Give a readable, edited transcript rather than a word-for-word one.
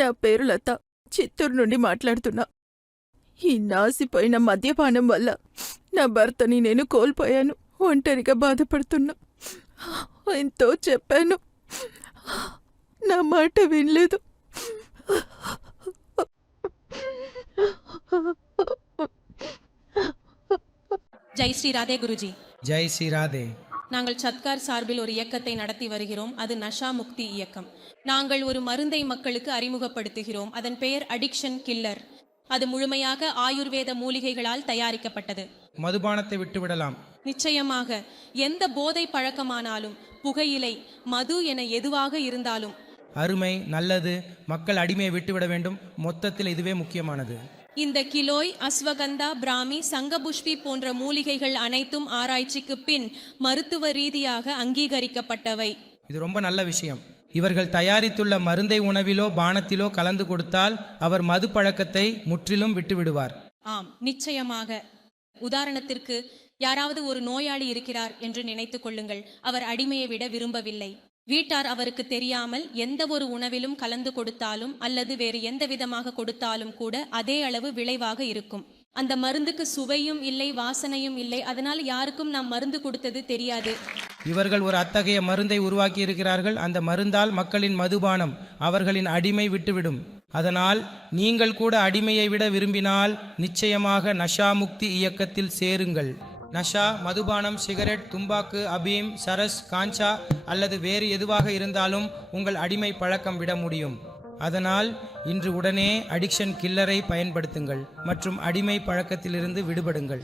నా పేరు లత. చిత్తూరు నుండి మాట్లాడుతున్నా. ఈ నాసిపోయిన మద్యపానం వల్ల నా భర్తని నేను కోల్పోయాను. ఒంటరిగా బాధపడుతున్నా. ఎంతో చెప్పాను, నా మాట వినలేదు. ஜெய் ஸ்ரீ ராதே குருஜி. ஜெய் ஸ்ரீ ராதே. நாங்கள் சத்கார் சார்பில் ஒரு இயக்கத்தை நடத்தி வருகிறோம். அது நஷா முக்தி இயக்கம். நாங்கள் ஒரு மருந்தை மக்களுக்கு அறிமுகப்படுத்துகிறோம். அதன் பெயர் அடிக்ஷன் கில்லர். அது முழுமையாக ஆயுர்வேத மூலிகைகளால் தயாரிக்கப்பட்டது. மதுபானத்தை விட்டுவிடலாம். நிச்சயமாக. எந்த போதை பழக்கமானாலும், புகையிலை, மது என எதுவாக இருந்தாலும். அருமை, நல்லது. மக்கள் அடிமையை விட்டுவிட வேண்டும். மொத்தத்தில் இதுவே முக்கியமானது. இந்த கிலோய், அஸ்வகந்தா, பிராமி, சங்கபுஷ்பி போன்ற மூலிகைகள் அனைத்தும் ஆராய்ச்சிக்கு பின் மருத்துவ ரீதியாக அங்கீகரிக்கப்பட்டவை. இது ரொம்ப நல்ல விஷயம். இவர்கள் தயாரித்துள்ள மருந்தை உணவிலோ பானத்திலோ கலந்து கொடுத்தால் அவர் மது பழக்கத்தை முற்றிலும் விட்டுவிடுவார். ஆம், நிச்சயமாக. உதாரணத்திற்கு, யாராவது ஒரு நோயாளி இருக்கிறார் என்று நினைத்துக் கொள்ளுங்கள். அவர் அடிமையை விட விரும்பவில்லை. வீட்டார் அவருக்கு தெரியாமல் எந்த ஒரு உணவிலும் கலந்து கொடுத்தாலும் அல்லது வேறு எந்த விதமாக கொடுத்தாலும் கூட அதே அளவு விளைவாக இருக்கும். அந்த மருந்துக்கு சுவையும் இல்லை, வாசனையும் இல்லை. அதனால் யாருக்கும் நாம் மருந்து கொடுத்தது தெரியாது. இவர்கள் ஒரு அத்தகைய மருந்தை உருவாக்கி இருக்கிறார்கள். அந்த மருந்தால் மக்களின் மதுபானம் அவர்களின் அடிமை விட்டுவிடும். அதனால் நீங்கள் கூட அடிமையை விட விரும்பினால் நிச்சயமாக நஷா முக்தி இயக்கத்தில் சேருங்கள். நஷா, மதுபானம், சிகரெட், தும்பாக்கு, அபீம், சரஸ், காஞ்சா அல்லது வேறு எதுவாக இருந்தாலும் உங்கள் அடிமை பழக்கம் விட முடியும். அதனால் இன்று உடனே அடிக்ஷன் கில்லரை பயன்படுத்துங்கள் மற்றும் அடிமை பழக்கத்திலிருந்து விடுபடுங்கள்.